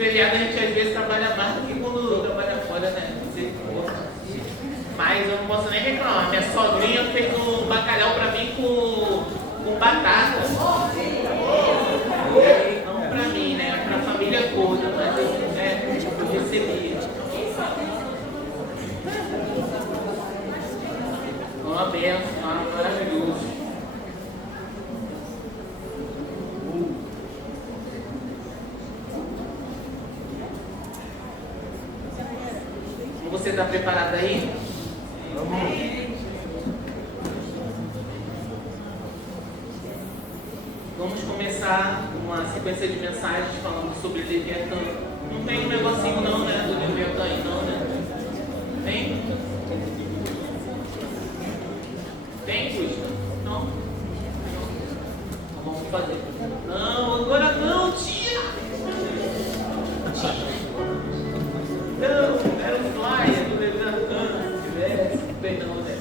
feriado a gente às vezes trabalha mais do que quando trabalha fora, né? Mas eu não posso nem reclamar. Minha sogrinha fez um bacalhau pra mim com batata. Não pra mim, né? Pra família toda, mas eu recebi. Uma benção, maravilhoso. Você está preparado aí? Vamos começar uma sequência de mensagens falando sobre Leviatã. Não tem um negocinho não, né? Do Leviatã aí não, né? Tem? Tem, Cusca? Não? Então vamos fazer. Não, agora não, tira! Não, era um flyer do Leviatã. Se tivesse, bem não, né?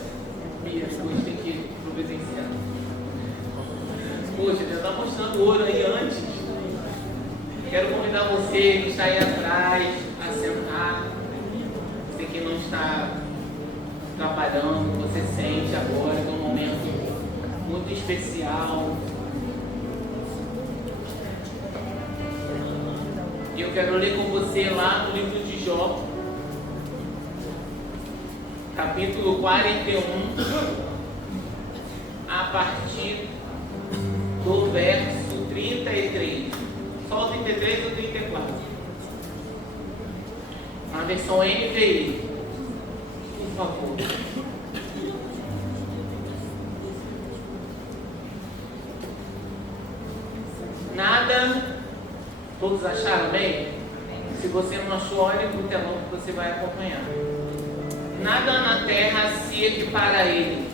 Bia, hoje tem que providenciar. Poxa, já está mostrando ouro aí antes. Quero convidar você que está aí atrás a sentar. Você que não está trabalhando, você sente agora que é um momento muito especial. E eu quero ler com você lá no livro de Jó, capítulo 41, a partir do verso 33. Só o 33 ou 34. A versão NVI. Por favor. Nada. Todos acharam bem? Se você não achou, olhe para o telão que você vai acompanhar. Nada na terra se equipara a ele,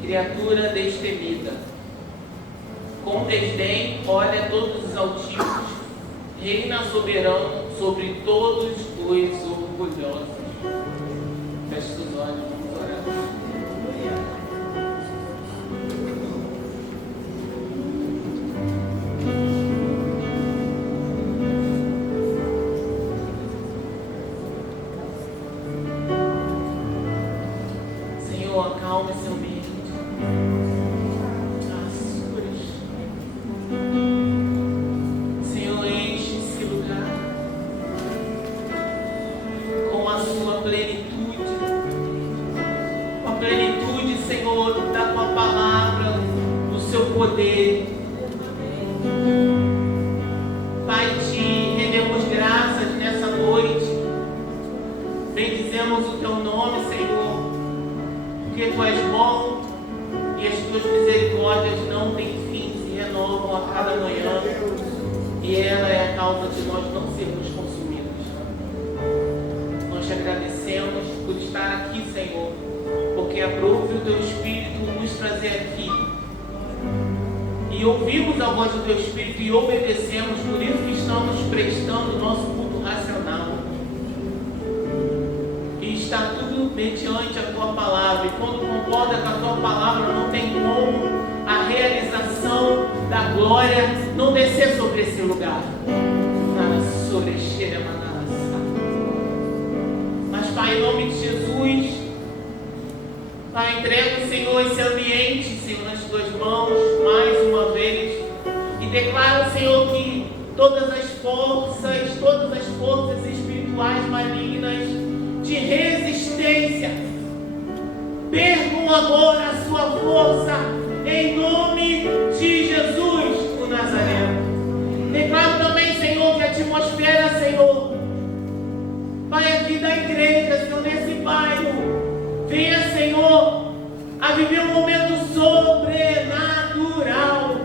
criatura destemida. Com desdém olha todos os altivos, reina soberano sobre todos os orgulhosos. Feche os olhos, vamos orar. Senhor, acalme seu mente. Senhor, enche esse lugar com a sua plenitude. Com a plenitude, Senhor, da tua palavra, do seu poder. Pai, te rendemos graças nessa noite. Bendizemos o teu nome, Senhor, porque tu és bom e as tuas misericórdias não têm fim, se renovam a cada manhã, e ela é a causa de nós não sermos consumidos. Nós te agradecemos por estar aqui, Senhor, porque aprove o teu Espírito nos trazer aqui, e ouvimos a voz do teu Espírito e obedecemos, por isso que estamos prestando o nosso culto racional. Está tudo mediante a tua palavra, e quando concorda com a tua palavra, não tem como a realização da glória não descer sobre esse lugar. Mas, Pai, em nome de Jesus, Pai, entrega, Senhor, esse ambiente, Senhor, nas tuas mãos, mais uma vez, e declaro, Senhor, que todas as forças espirituais malignas de resistência percam agora a sua força em nome de Jesus, o Nazareno. Declaro também, Senhor, que a atmosfera, Senhor, Pai, aqui da igreja, Senhor, nesse bairro, venha, Senhor, a viver um momento sobrenatural.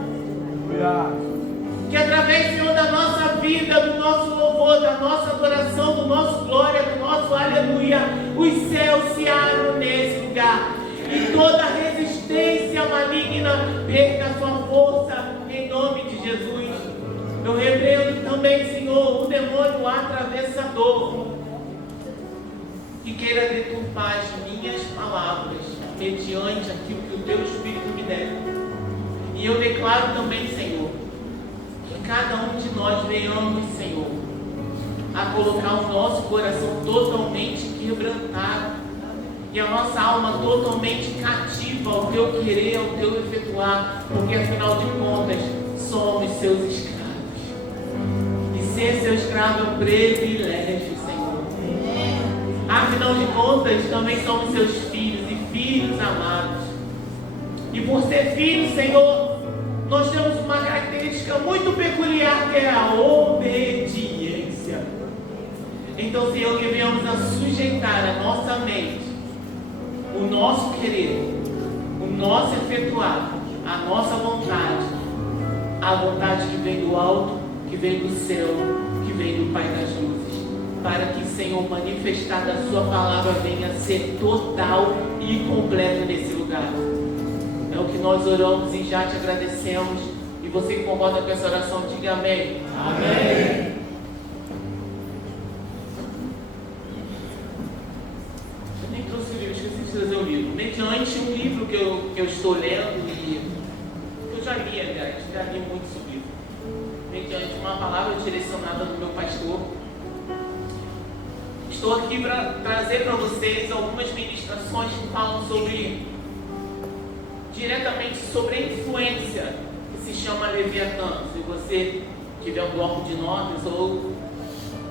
Que através, Senhor, da nossa vida, do nosso louvor, da nossa adoração, do nosso glória, do nosso aleluia, os céus se abram nesse lugar. E toda resistência maligna perca a sua força em nome de Jesus. Eu repreendo também, Senhor, o demônio atravessador que queira deturpar as minhas palavras mediante aquilo que o teu Espírito me der. E eu declaro também, Senhor, que cada um de nós venhamos, Senhor, a colocar o nosso coração totalmente quebrantado e a nossa alma totalmente cativa ao teu querer, ao teu efetuar, porque afinal de contas somos seus escravos. E ser seu escravo é um privilégio, Senhor. Afinal de contas, também somos seus filhos e filhos amados. E por ser filhos, Senhor, nós temos uma característica muito peculiar, que é a obediência. Então, Senhor, que venhamos a sujeitar a nossa mente, o nosso querer, o nosso efetuar, a nossa vontade, a vontade que vem do alto, que vem do céu, que vem do Pai das luzes, para que, Senhor, manifestada a sua palavra venha a ser total e completa nesse lugar. É o que nós oramos e já te agradecemos. E você que concorda com essa oração, diga amém. Amém. Eu nem trouxe o livro, esqueci de trazer o livro. Mediante um livro que eu estou lendo e eu já li, aliás, já li muito sobre isso. Mediante uma palavra direcionada do meu pastor. Estou aqui para trazer para vocês algumas ministrações que falam diretamente sobre a influência que se chama Leviatã. Se você tiver um bloco de notas ou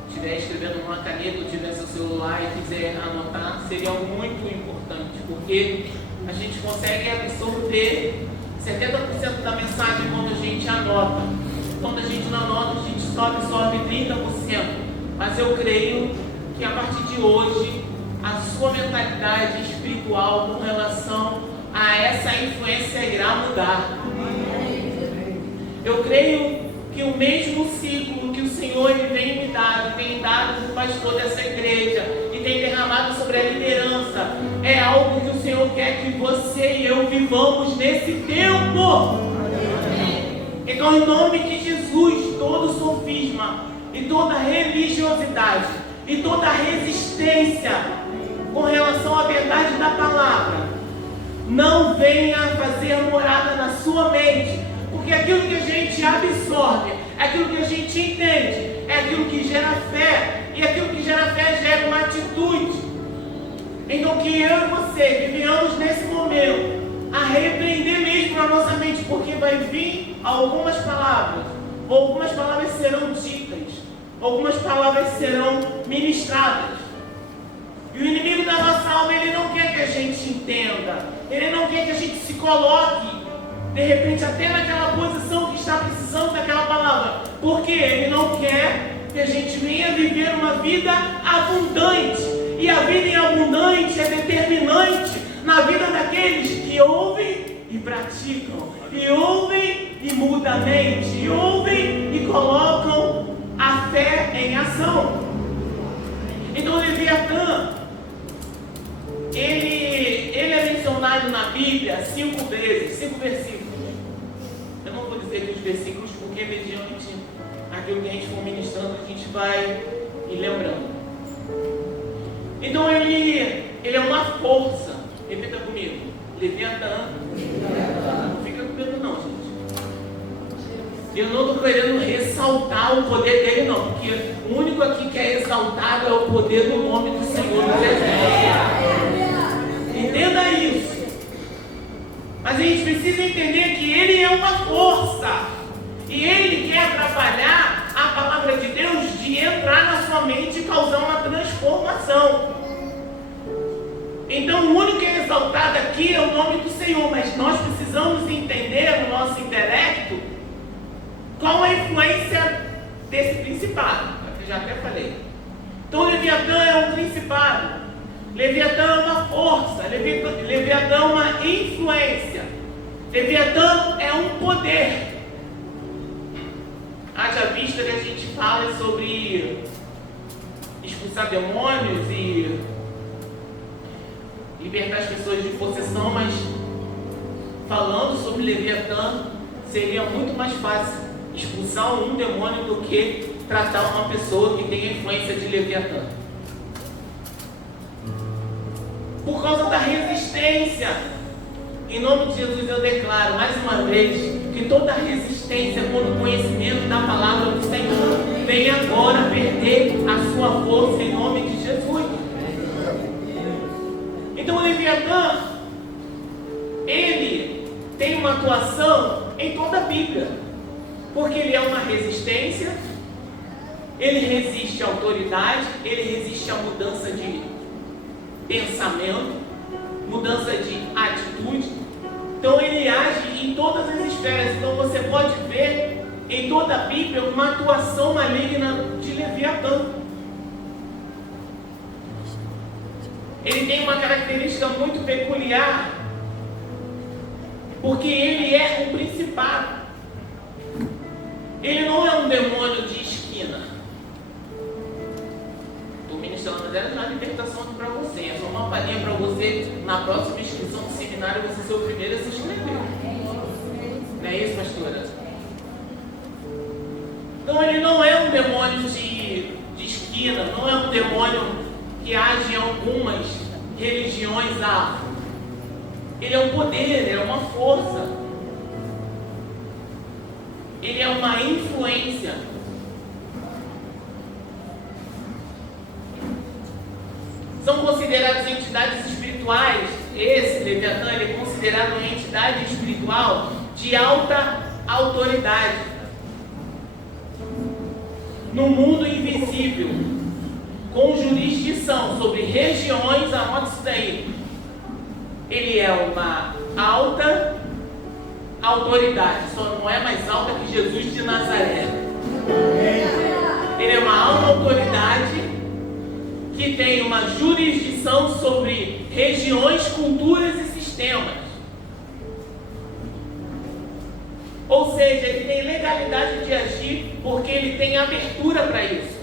estiver escrevendo numa caneta ou tiver seu celular e quiser anotar, seria algo muito importante, porque a gente consegue absorver 70% da mensagem quando a gente anota. Quando a gente não anota, a gente só absorve 30%. Mas eu creio que a partir de hoje a sua mentalidade espiritual com relação a essa influência irá mudar. Eu creio que o mesmo ciclo que o Senhor ele tem me dado, tem dado para o pastor dessa igreja e tem derramado sobre a liderança, é algo que o Senhor quer que você e eu vivamos nesse tempo. Então, em nome de Jesus, todo sofisma e toda religiosidade e toda resistência com relação à verdade da palavra não venha fazer morada na sua mente, porque aquilo que a gente absorve, aquilo que a gente entende, é aquilo que gera fé, e aquilo que gera fé gera uma atitude. Então que eu e você que venhamos nesse momento a repreender mesmo na nossa mente, porque vai vir algumas palavras, ou algumas palavras serão ditas, algumas palavras serão ministradas. E o inimigo da nossa alma, ele não quer que a gente entenda, ele não quer que a gente se coloque, de repente, até naquela posição que está precisando daquela palavra, porque ele não quer que a gente venha viver uma vida abundante, e a vida em abundante é determinante na vida daqueles que ouvem e praticam, e ouvem e mudam a mente, e ouvem e colocam a fé em ação. Então, Leviatã, ele é mencionado na Bíblia 5 vezes, 5 versículos. Eu não vou dizer aqui os versículos, porque mediante aquilo que a gente for ministrando, a gente vai ir lembrando. Então ele é uma força. Repita comigo. Leviatã. Não fica com medo não, gente. Eu não estou querendo ressaltar o poder dele não, porque o único aqui que é exaltado é o poder do nome do Senhor dos Exércitos. Entenda isso. Mas a gente precisa entender que ele é uma força. E ele quer atrapalhar a palavra de Deus de entrar na sua mente e causar uma transformação. Então o único que é exaltado aqui é o nome do Senhor. Mas nós precisamos entender no nosso intelecto qual é a influência desse principado. Eu já até falei. Então Leviatã é um principado. Leviatã é uma força, Leviatã é uma influência, Leviatã é um poder. Haja vista que a gente fala sobre expulsar demônios e libertar as pessoas de possessão, mas falando sobre Leviatã, seria muito mais fácil expulsar um demônio do que tratar uma pessoa que tem a influência de Leviatã. Por causa da resistência. Em nome de Jesus eu declaro mais uma vez que toda resistência contra o conhecimento da palavra do Senhor venha agora perder a sua força em nome de Jesus. Então o Leviatã, ele tem uma atuação em toda a Bíblia, porque ele é uma resistência, ele resiste à autoridade, ele resiste à mudança de pensamento, mudança de atitude. Então ele age em todas as esferas. Então você pode ver em toda a Bíblia uma atuação maligna de Leviatã. Ele tem uma característica muito peculiar, porque ele é um principado. Ele não é um demônio de esquina. Estou ministrando uma libertação aqui para você. É só uma palhinha para você, na próxima inscrição do seminário, você ser o primeiro a se inscrever. Não é isso, pastora? Então ele não é um demônio de esquina, não é um demônio que age em algumas religiões. Ele é um poder, ele é uma força, ele é uma influência. São consideradas entidades espirituais. Esse Leviatã, ele é considerado uma entidade espiritual de alta autoridade no mundo invisível, com jurisdição sobre regiões. Anote isso daí. Ele é uma alta autoridade, só não é mais alta que Jesus de Nazaré. Ele é uma alta autoridade que tem uma jurisdição sobre regiões, culturas e sistemas. Ou seja, ele tem legalidade de agir porque ele tem abertura para isso.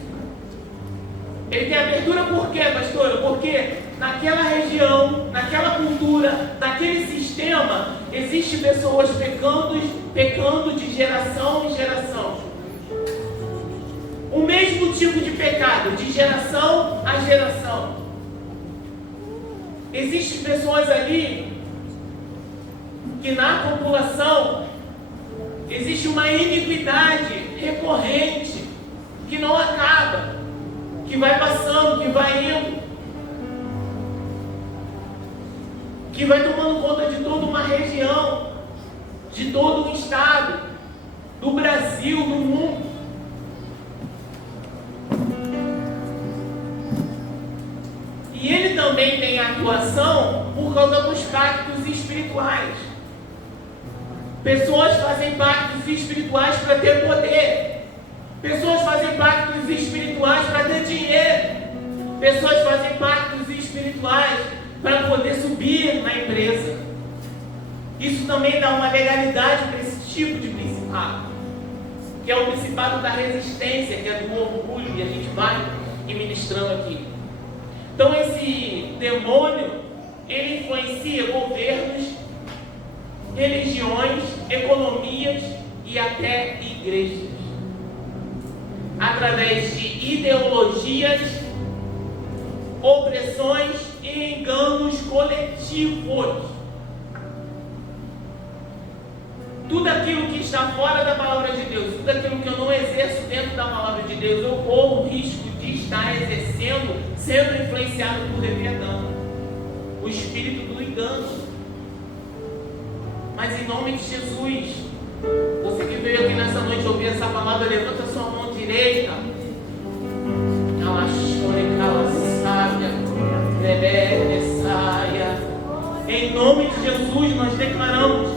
Ele tem abertura por quê, pastor? Porque naquela região, naquela cultura, naquele sistema, existem pessoas pecando de geração em geração. O mesmo tipo de pecado, de geração a geração. Existem pessoas ali que na população existe uma iniquidade recorrente, que não acaba, que vai passando, que vai indo, que vai tomando conta de toda uma região, de todo um estado, do Brasil, do mundo. E ele também tem atuação por causa dos pactos espirituais. Pessoas fazem pactos espirituais para ter poder. Pessoas fazem pactos espirituais para ter dinheiro. Pessoas fazem pactos espirituais para poder subir na empresa. Isso também dá uma legalidade para esse tipo de principado, que é o principado da resistência, que é do orgulho, e a gente vai ministrando aqui. Então esse demônio, ele influencia governos, religiões, economias e até igrejas, através de ideologias, opressões e enganos coletivos. Tudo aquilo que está fora da palavra de Deus, tudo aquilo que eu não exerço dentro da palavra de Deus, eu corro o risco de estar exercendo, sendo influenciado por Leviatã, o espírito do engano. Mas em nome de Jesus, você que veio aqui nessa noite ouvir essa palavra, levanta a sua mão direita. Em nome de Jesus, nós declaramos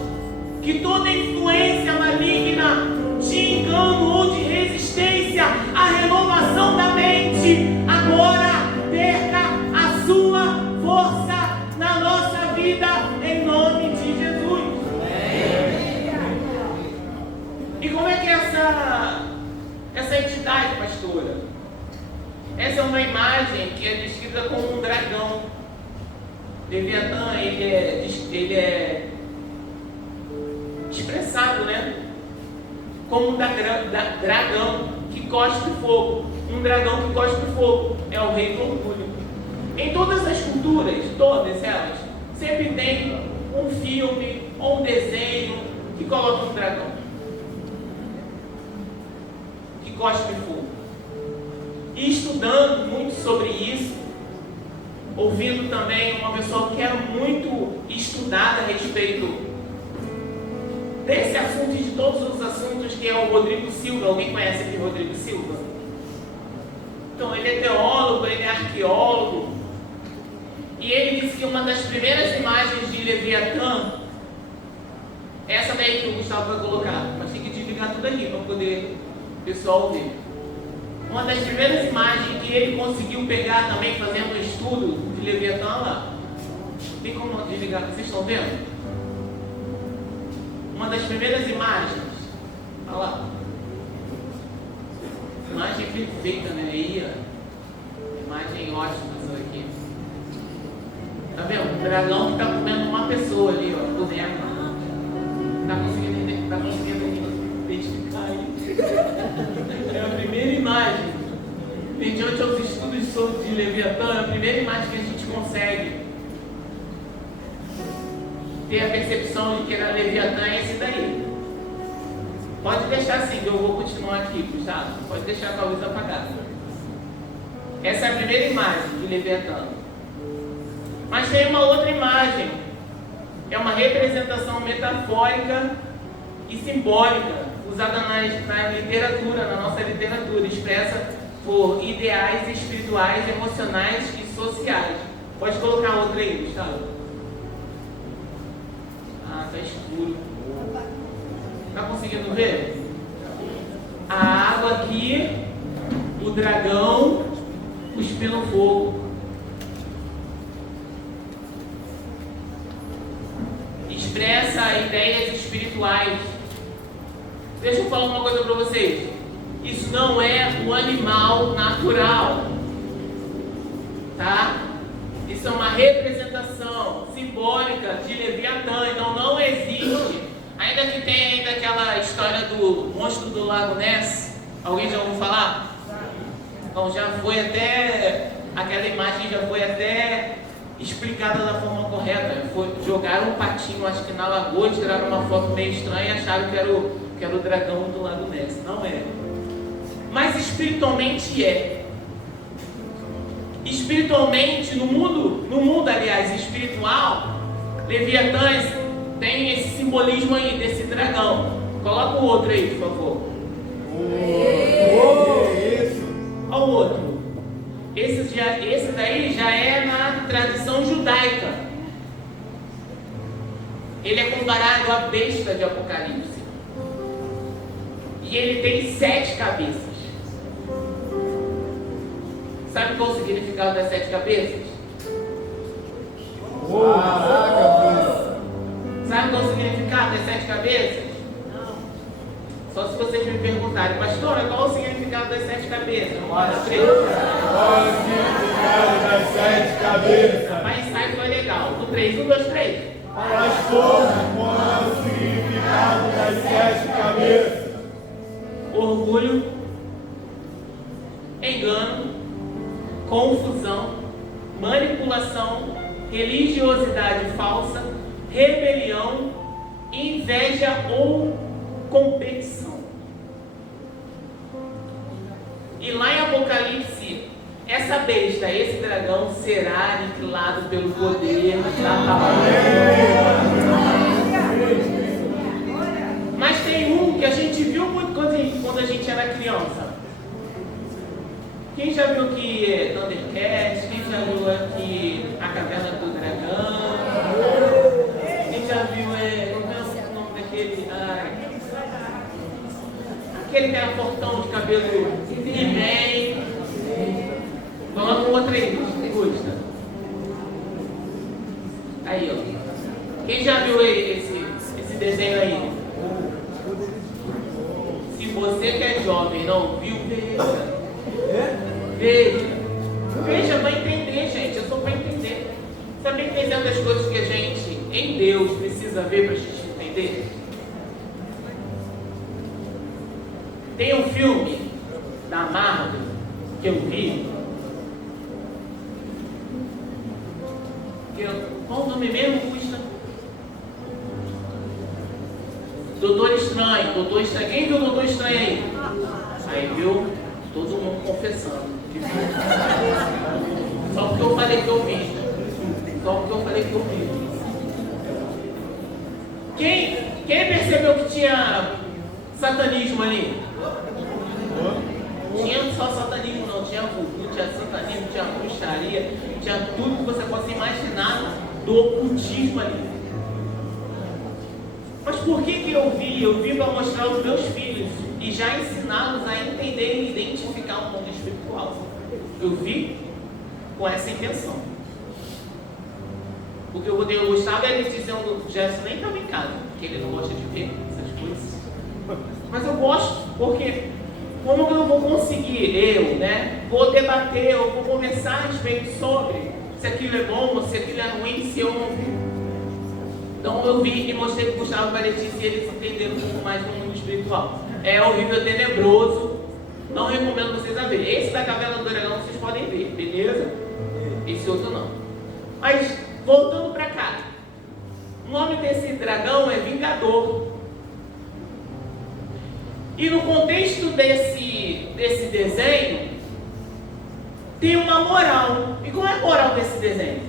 que toda influência maligna de engano ou de resistência à renovação da mente agora perca a sua força na nossa vida, em nome de Jesus. E como é que é essa entidade, pastora? Essa é uma imagem que é descrita como um dragão. Leviatã, ele é expressado, né, como um dragão que cospe fogo. Um dragão que cospe fogo é o rei do orgulho. Em todas as culturas, todas elas, sempre tem um filme ou um desenho que coloca um dragão que cospe fogo. E estudando muito sobre isso, ouvindo também uma pessoa que era muito estudada a respeito desse assunto e de todos os assuntos, que é o Rodrigo Silva. Alguém conhece aqui o Rodrigo Silva? Então, ele é teólogo, ele é arqueólogo, e ele disse que uma das primeiras imagens de Leviatã, essa daí que o Gustavo vai colocar, mas tem que desligar tudo aqui para poder o pessoal ver. Uma das primeiras imagens que ele conseguiu pegar também fazendo um estudo de Leviatã, lá. Tem como desligar? Vocês estão vendo? Uma das primeiras imagens. Olha lá. Imagem perfeita, né? Aí, ó. Imagem ótima essa aqui. Tá vendo? O dragão que está comendo uma pessoa ali, ó. Comendo. Tá conseguindo identificar aí? É a primeira imagem. Mediante aos estudos sobre de Leviatã, é a primeira imagem que a gente consegue ter a percepção de que era Leviatã é esse daí. Pode deixar assim, que eu vou continuar aqui, Gustavo. Pode deixar com a luz apagada. Essa é a primeira imagem de Leviatã. Mas tem uma outra imagem. É uma representação metafórica e simbólica, usada na literatura, na nossa literatura, expressa por ideais espirituais, emocionais e sociais. Pode colocar outra aí, Gustavo. Ah, tá escuro. Tá conseguindo ver? A água aqui, o dragão cuspindo fogo. Expressa ideias espirituais. Deixa eu falar uma coisa para vocês. Isso não é um animal natural, tá? Isso é uma representação simbólica de Leviatã. Então não existe. Ainda que tenha ainda aquela história do monstro do Lago Ness. Alguém já ouviu falar? Então já foi até, aquela imagem já foi até explicada da forma correta. Jogaram um patinho, acho que na lagoa, tiraram uma foto meio estranha e acharam que era o dragão do Lago Ness. Não é. Mas espiritualmente é. Espiritualmente, no mundo aliás, espiritual, Leviatã tem esse simbolismo aí, desse dragão. Coloca o outro aí, por favor. Olha o outro. Esse daí já é na tradição judaica. Ele é comparado à besta de Apocalipse. E ele tem 7 cabeças. Sabe qual o significado das 7 cabeças? Sabe qual o significado das 7 cabeças? Não. Só se vocês me perguntarem, pastora, qual o significado das 7 cabeças? Qual o significado das 7 cabeças? Mas sai, foi legal. No 3, 1, 2, 3. Pastor, qual é o significado das 7 cabeças? Orgulho, engano, confusão, manipulação, religiosidade falsa, rebelião, inveja ou competição. E lá em Apocalipse, essa besta, esse dragão, será aniquilado pelo poder da palavra. Mas tem um que a gente viu muito quando a gente era criança. Quem já viu aqui Thundercats? Quem já viu aqui A Caverna do Dragão? Quem já viu, não é o nome daquele? Aquele que era fortão de cabelo e man. Coloca um outro aí, Gusta. Aí, ó. Quem já viu esse desenho aí? Se você que é jovem não viu, veja. Veja para entender, gente. É só para entender. Sabe que tem certas coisas que a gente, em Deus, precisa ver para a gente entender? Tem um filme da Marvel que eu vi. Qual o nome mesmo, Gusta? Doutor Estranho. Quem viu o Doutor Estranho aí? Aí, viu? Todo mundo confessando. Só porque eu falei que eu vi. Quem percebeu que tinha satanismo ali? Tinha só satanismo não, tinha voodoo, tinha satanismo, tinha bruxaria, tinha tudo que você possa imaginar do ocultismo ali. Mas por que eu vi? Eu vi para mostrar aos meus filhos e já ensiná-los a entender e identificar o mundo espiritual. Eu vi com essa intenção. Porque eu gostava ele dizendo, o Gerson nem estava em casa, porque ele não gosta de ver essas coisas. Mas eu gosto, porque como eu vou conseguir, vou debater, eu vou conversar a respeito sobre se aquilo é bom ou se aquilo é ruim, se eu não vi. Então eu vi e mostrei para o Gustavo e para a Letícia e eles entenderam um pouco mais do mundo espiritual. É horrível, tenebroso, não recomendo vocês a ver. Esse da Caverna do Dragão vocês podem ver, beleza? Esse outro não. Mas, voltando para cá, o nome desse dragão é Vingador. E no contexto desse desenho, tem uma moral. E qual é a moral desse desenho?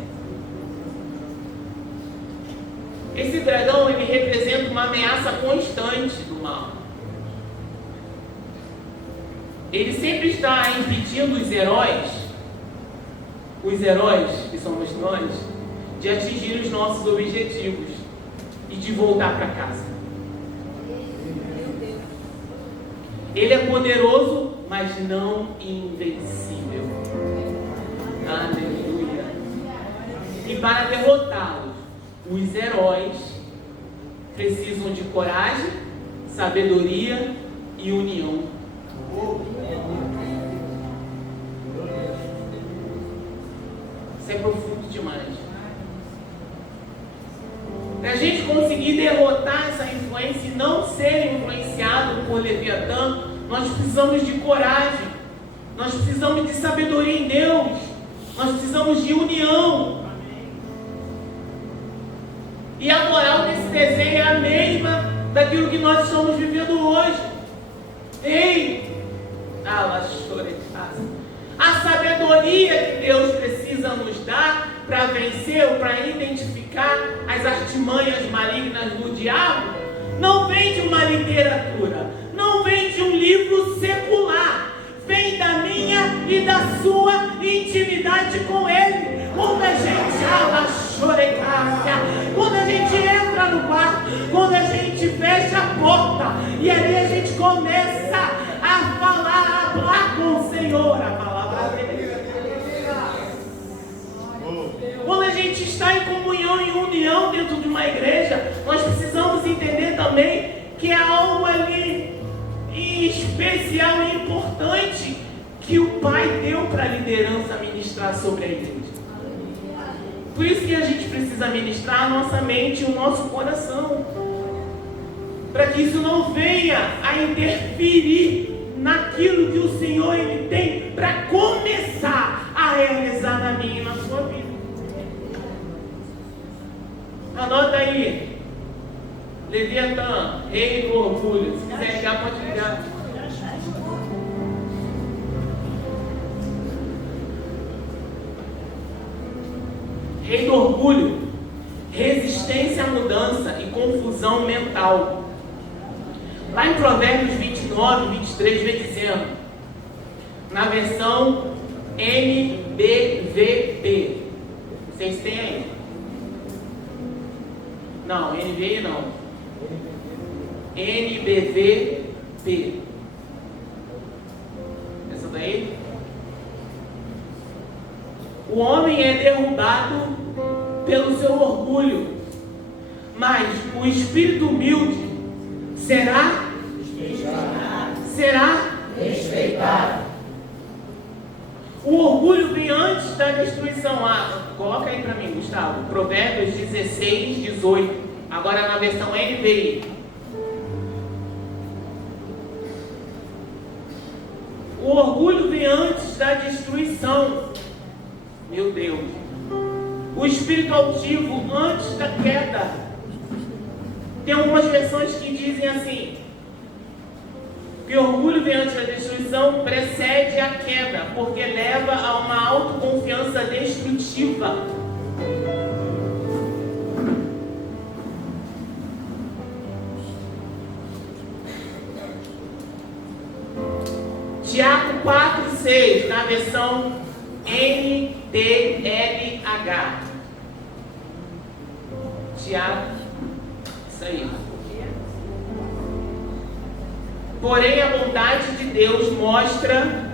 Esse dragão, ele representa uma ameaça constante do mal. Ele sempre está impedindo os heróis que somos nós, de atingir os nossos objetivos e de voltar para casa. Ele é poderoso, mas não invencível. Aleluia. E para derrotá-los, os heróis precisam de coragem, sabedoria e união. Isso é profundo demais. Para a gente conseguir derrotar essa influência e não ser influenciado por Leviatã, nós precisamos de coragem, nós precisamos de sabedoria em Deus, nós precisamos de união. E a moral desse desenho é a mesma daquilo que nós estamos vivendo hoje. A sabedoria que Deus precisa nos dar para vencer ou para identificar as artimanhas malignas do diabo, não vem de uma literatura, não vem de um livro secular, vem da minha e da sua intimidade com Ele. Quando a gente entra no quarto, quando a gente fecha a porta e ali a gente começa a falar com o Senhor, a palavra dele. Quando a gente está em comunhão e união dentro de uma igreja, nós precisamos entender também que é algo ali especial e importante que o Pai deu para a liderança ministrar sobre a igreja. Por isso que a gente precisa ministrar a nossa mente e o nosso coração, para que isso não venha a interferir naquilo que o Senhor Ele tem para começar a realizar na minha e na sua vida. Anota aí, Leviatã, rei do orgulho. Se quiser ligar, pode ligar. Rei do orgulho, resistência à mudança e confusão mental. Lá em Provérbios 29, 23, vem dizendo, na versão NBVP. Vocês têm aí? Não, NVI não. NBVP. Essa daí? O homem é derrubado pelo seu orgulho, mas o espírito humilde será respeitado. O orgulho vem antes da destruição. Coloca aí para mim, Gustavo. Provérbios 16, 18. Agora na versão NVI. O orgulho vem antes da destruição. Meu Deus. O espírito altivo antes da queda. Tem algumas versões que dizem assim: que o orgulho vem antes da destruição, precede à queda, porque leva a uma autoconfiança destrutiva. Tiago 4:6, na versão NTLH. Tiago, isso aí. Porém, a bondade de Deus mostra...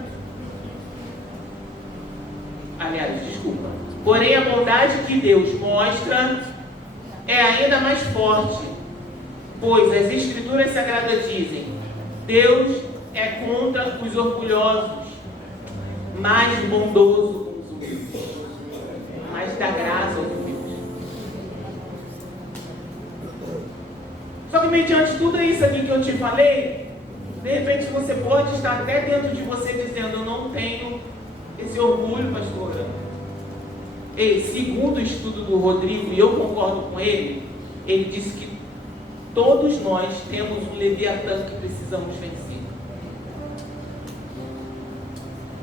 Porém, a bondade que Deus mostra é ainda mais forte, pois as Escrituras Sagradas dizem: Deus é contra os orgulhosos, mais bondoso com os humildes, mais dá graça aos humildes. Só que mediante tudo isso aqui que eu te falei, de repente você pode estar até dentro de você dizendo: eu não tenho esse orgulho, pastor. E segundo o estudo do Rodrigo, e eu concordo com ele, ele disse que todos nós temos um Leviatã que precisamos vencer.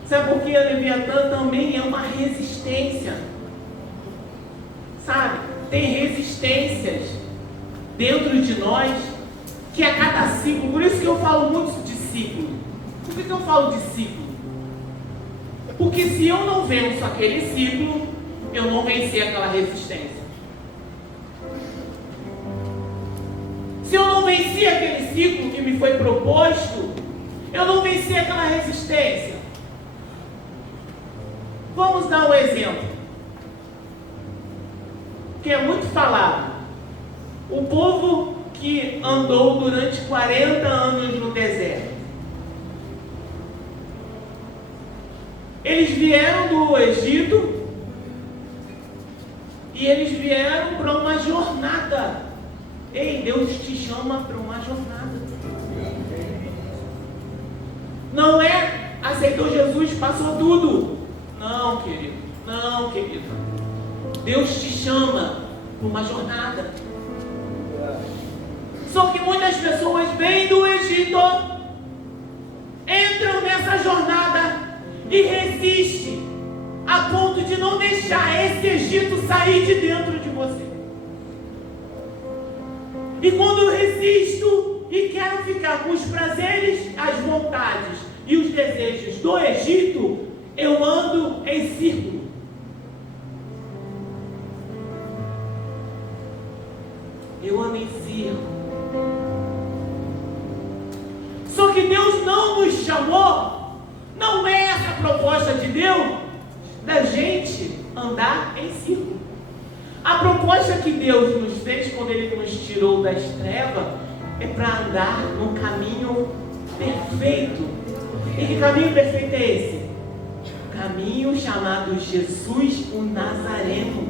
Sabe por que a Leviatã também é uma resistência? Sabe? Tem resistências dentro de nós que a cada ciclo, por isso que eu falo muito de ciclo. Por que eu falo de ciclo? Porque se eu não venço aquele ciclo, eu não venci aquela resistência. Se eu não venci aquele ciclo que me foi proposto, eu não venci aquela resistência. Vamos dar um exemplo, que é muito falado. O povo que andou durante 40 anos no deserto. Eles vieram do Egito e eles vieram para uma jornada. Ei, Deus te chama para uma jornada. Não é aceitou Jesus, passou tudo. Não, querido. Não, querido. Deus te chama para uma jornada. Só que muitas pessoas vêm do Egito, entram nessa jornada e resistem a ponto de não deixar esse Egito sair de dentro de você. E quando eu resisto e quero ficar com os prazeres, as vontades e os desejos do Egito, eu ando em círculo. Eu ando em círculo. Só que Deus não nos chamou, não é essa a proposta de Deus, da gente andar em círculo. A proposta que Deus nos fez quando Ele nos tirou das trevas é para andar no caminho perfeito. E que caminho perfeito é esse? O caminho chamado Jesus o Nazareno.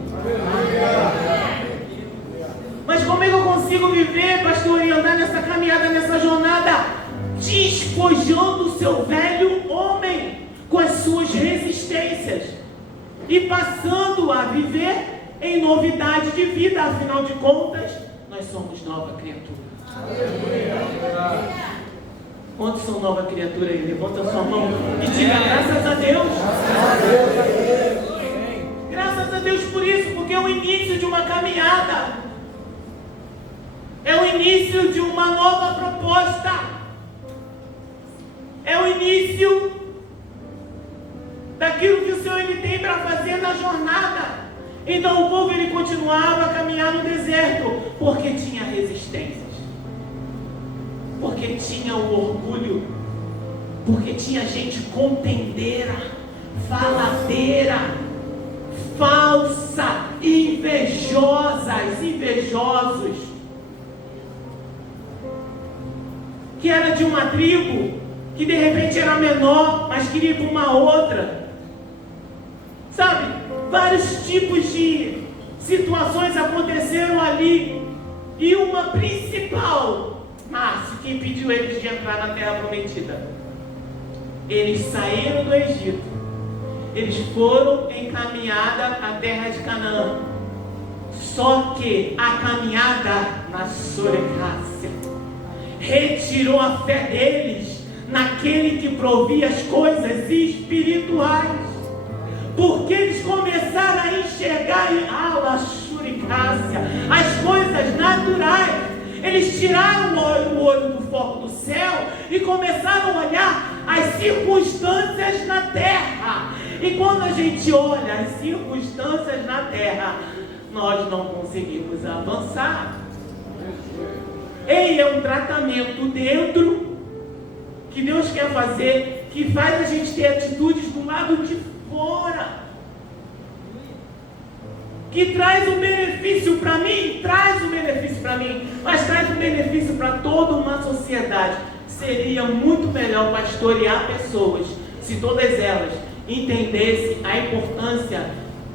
Mas como é que eu consigo viver, pastor, e andar nessa caminhada, nessa jornada? Despojando o seu velho homem com as suas resistências e passando a viver em novidade de vida. Afinal de contas, nós somos nova criatura. Quantos são nova criatura aí? Levanta a sua mão e diga graças a Deus. Graças a Deus por isso, porque é o início de uma caminhada, é o início de uma nova proposta, é o início daquilo que o Senhor Ele tem para fazer na jornada. Então o povo ele continuava a caminhar no deserto, porque tinha resistências, porque tinha o orgulho, porque tinha gente contendeira, faladeira, falsa, invejosos, que era de uma tribo, que de repente era menor, mas queria ir para uma outra. Sabe? Vários tipos de situações aconteceram ali. E uma principal, Márcio, que impediu eles de entrar na Terra Prometida. Eles saíram do Egito. Eles foram em caminhada à Terra de Canaã. Só que a caminhada na Sorecácia retirou a fé deles naquele que provia as coisas espirituais. Porque eles começaram a enxergar as coisas naturais. Eles tiraram o olho do foco do céu e começaram a olhar as circunstâncias na terra. E quando a gente olha as circunstâncias na terra, nós não conseguimos avançar. Ei, é um tratamento dentro que Deus quer fazer, que faz a gente ter atitudes do lado de fora, que traz um benefício para mim, mas traz um benefício para toda uma sociedade. Seria muito melhor pastorear pessoas se todas elas entendessem a importância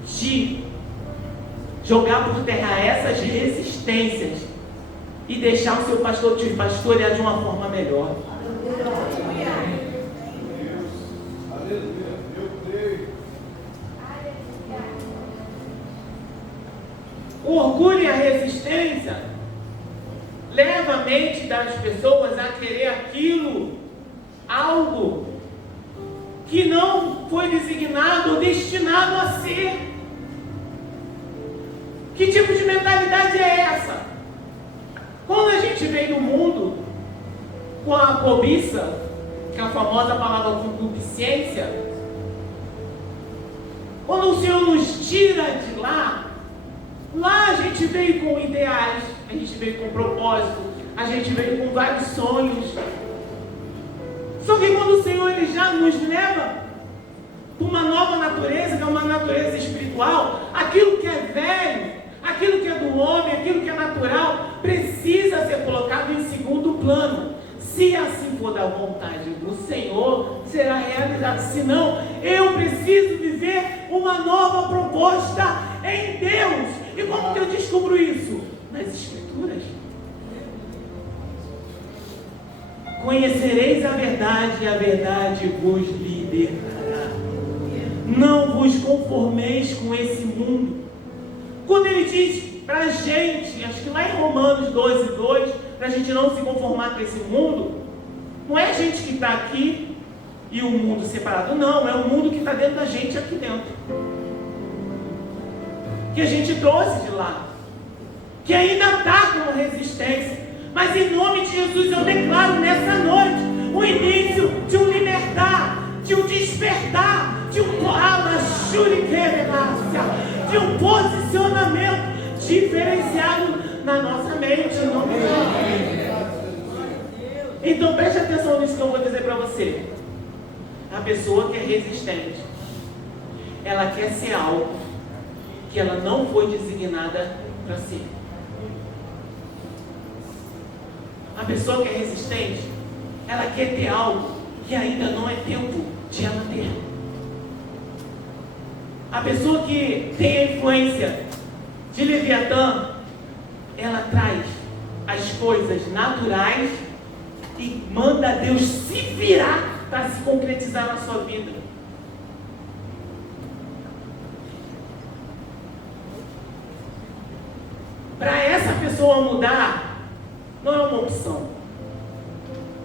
de jogar por terra essas resistências e deixar o seu pastor te pastorear de uma forma melhor. O orgulho e a resistência leva a mente das pessoas a querer algo que não foi designado ou destinado a ser. Que tipo de mentalidade é essa? Quando a gente vem no mundo com a cobiça, que é a famosa palavra concupiscência, quando o Senhor nos tira de lá a gente veio com ideais, a gente veio com propósito, a gente veio com vários sonhos. Só que quando o Senhor ele já nos leva para uma nova natureza, que é uma natureza espiritual, aquilo que é velho, aquilo que é do homem, aquilo que é natural, precisa ser colocado em segundo plano. Se assim for da vontade do Senhor, será realizado. Senão, eu preciso viver uma nova proposta em Deus. E como que eu descubro isso? Nas Escrituras. Conhecereis a verdade e a verdade vos libertará. Não vos conformeis com esse mundo. Quando ele diz para a gente, acho que lá em Romanos 12:2, para a gente não se conformar com esse mundo, não é a gente que está aqui e o mundo separado, não, é o mundo que está dentro da gente aqui dentro, que a gente trouxe de lá, que ainda está com resistência, mas em nome de Jesus eu declaro nessa noite o início de um libertar, de um despertar, de um de um posicionamento diferenciado na nossa mente, em nome de Jesus. Então preste atenção nisso que eu vou dizer para você. A pessoa que é resistente, ela quer ser algo que ela não foi designada para ser. A pessoa que é resistente, ela quer ter algo que ainda não é tempo de ela ter. A pessoa que tem a influência de Leviatã, ela traz as coisas naturais e manda Deus se virar para se concretizar na sua vida. Para essa pessoa mudar, não é uma opção.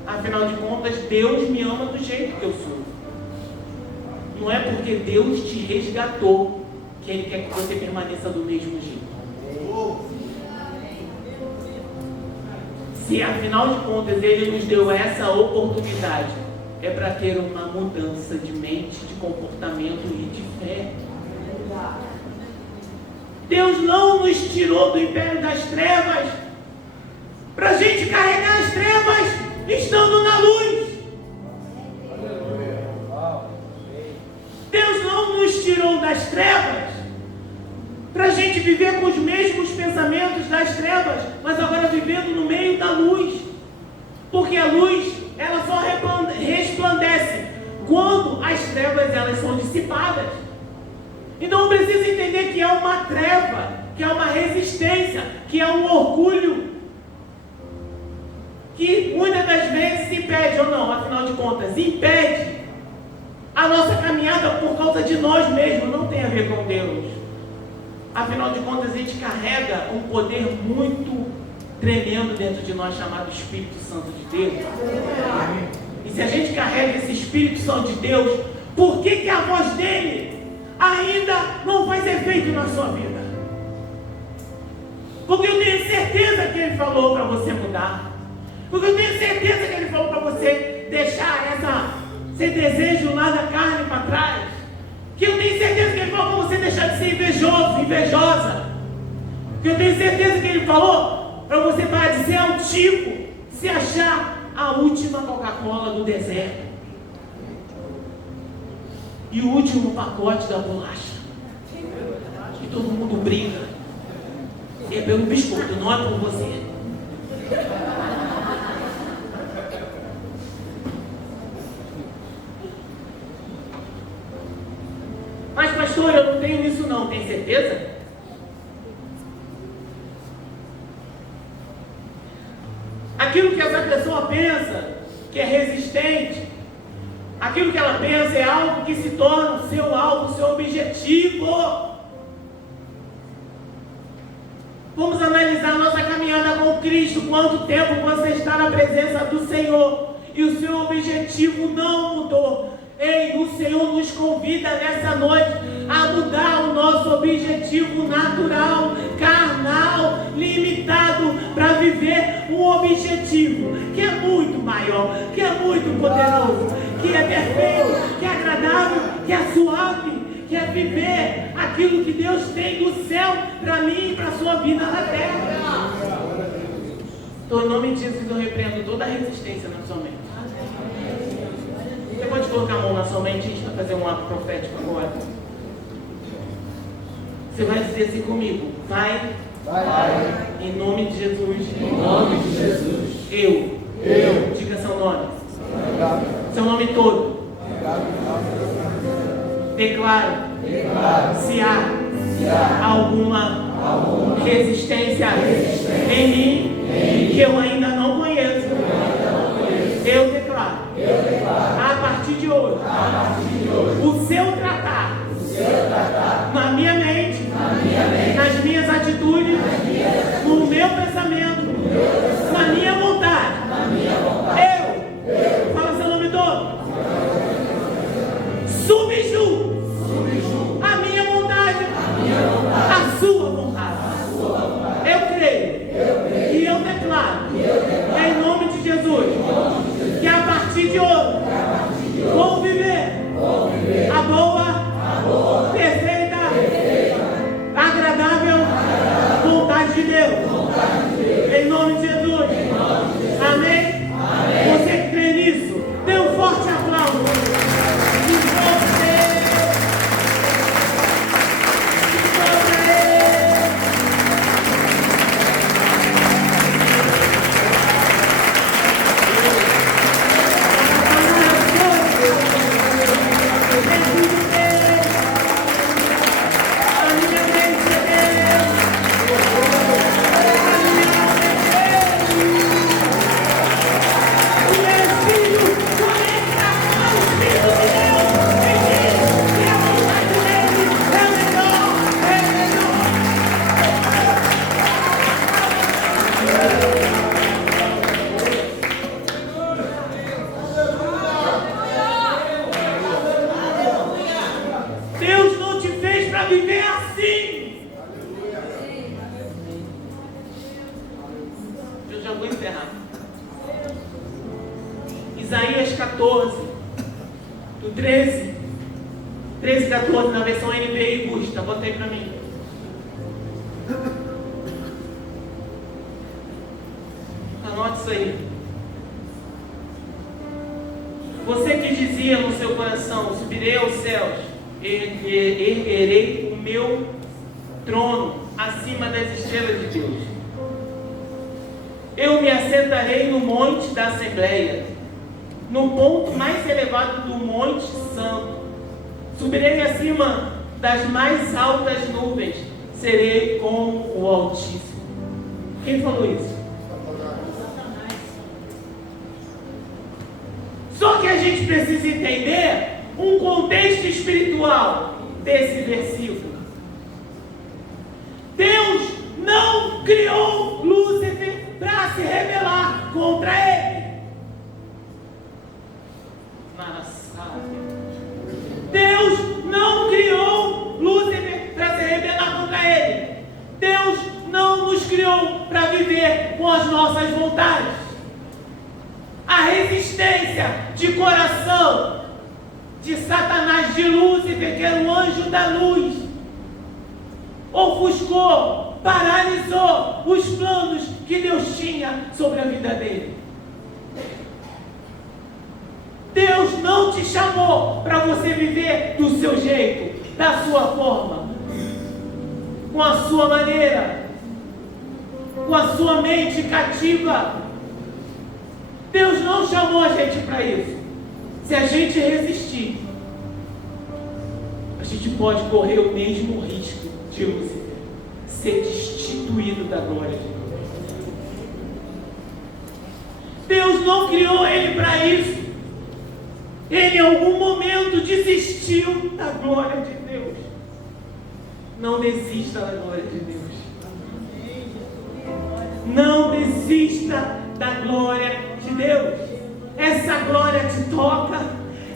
Afinal de contas, Deus me ama do jeito que eu sou. Não é porque Deus te resgatou que Ele quer que você permaneça do mesmo jeito. Se afinal de contas Ele nos deu essa oportunidade, é para ter uma mudança de mente, de comportamento e de fé. Deus não nos tirou do império das trevas para a gente carregar as trevas estando na luz. Deus não nos tirou das trevas para a gente viver com os mesmos pensamentos das trevas, mas agora vivendo no meio da luz. Porque a luz, ela só resplandece quando as trevas elas são dissipadas. Então eu preciso entender que é uma treva, que é uma resistência, que é um orgulho, que muitas das vezes impede, ou não, afinal de contas, impede a nossa caminhada por causa de nós mesmos, não tem a ver com Deus. Afinal de contas, a gente carrega um poder muito tremendo dentro de nós, chamado Espírito Santo de Deus. E se a gente carrega esse Espírito Santo de Deus, por que a voz dele ainda não faz efeito na sua vida? Porque eu tenho certeza que ele falou para você mudar. Porque eu tenho certeza que ele falou para você deixar esse desejo lá da carne para trás. Que eu tenho certeza que ele falou para você deixar de ser invejoso, invejosa. Que eu tenho certeza que ele falou para você parar de ser altivo, se achar a última Coca-Cola do deserto. E o último pacote da bolacha. E todo mundo briga. E é pelo biscoito, não é por você. Mas pastor, eu não tenho isso não, tem certeza? Aquilo que essa pessoa pensa que é resistente, aquilo que ela pensa é algo que se torna seu alvo, seu objetivo. Vamos analisar nossa caminhada com Cristo. Quanto tempo você está na presença do Senhor e o seu objetivo não mudou. Ei, o Senhor nos convida nessa noite a mudar o nosso objetivo natural, carnal, limitado, para viver um objetivo que é muito maior, que é muito poderoso, que é perfeito, que é agradável, que é suave, que é viver aquilo que Deus tem do céu para mim e para a sua vida na terra. Então, em nome de Jesus, eu repreendo toda a resistência na sua mente. Você pode colocar a mão na sua mente, a gente vai fazer um ato profético agora. Você vai dizer assim comigo: Pai, em nome de Jesus, eu, diga seu nome, seu nome todo, declaro, se há alguma resistência em mim que eu ainda não conheço, eu declaro, a partir de hoje, o seu tratar na minha mente, nas minhas atitudes, no meu pensamento, na minha vontade, eu, fala seu nome todo, subjugo a minha vontade, a sua vontade. Eu creio e eu declaro, em nome de Jesus, que a partir de hoje vou viver a boa, perfeita, agradável vontade de Deus. Em nome de Jesus. Amém? Você que crê nisso, dê um forte aplauso. Isaías 14, do 13, 14, na versão NVI Gusta, bota aí para mim. Anote isso aí. Você que dizia no seu coração: subirei aos céus, erguerei o meu trono acima das estrelas de Deus. Eu me assentarei no monte da Assembleia, no ponto mais elevado do Monte Santo. Subirei acima das mais altas nuvens, serei como o Altíssimo. Quem falou isso? Só que a gente precisa entender um contexto espiritual desse versículo. Deus não criou Lúcifer para se rebelar contra ele. Deus não criou Lúcifer para se rebelar contra ele. Deus não nos criou para viver com as nossas vontades. A resistência de coração de Satanás, de Lúcifer, que era o anjo da luz, ofuscou, paralisou os planos que Deus tinha sobre a vida dele. Deus não te chamou para você viver do seu jeito, da sua forma, com a sua maneira, com a sua mente cativa. Deus não chamou a gente para isso. Se a gente resistir, a gente pode correr o mesmo risco de Lúcifer, ser destituído da glória de Deus. Deus não criou ele para isso. Ele em algum momento desistiu da glória de Deus. Não desista da glória de Deus. Não desista da glória de Deus. Essa glória te toca,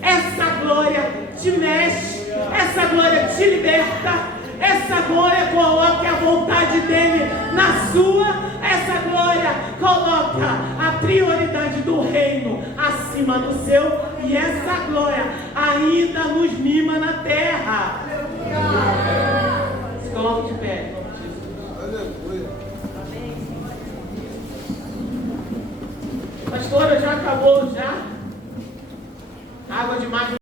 essa glória te mexe, essa glória te liberta, essa glória coloca a vontade dele na sua, essa glória coloca a prioridade do reino acima do seu, e essa glória ainda nos mima na terra. Se coloque de pé. Pastora, já acabou já? Água demais.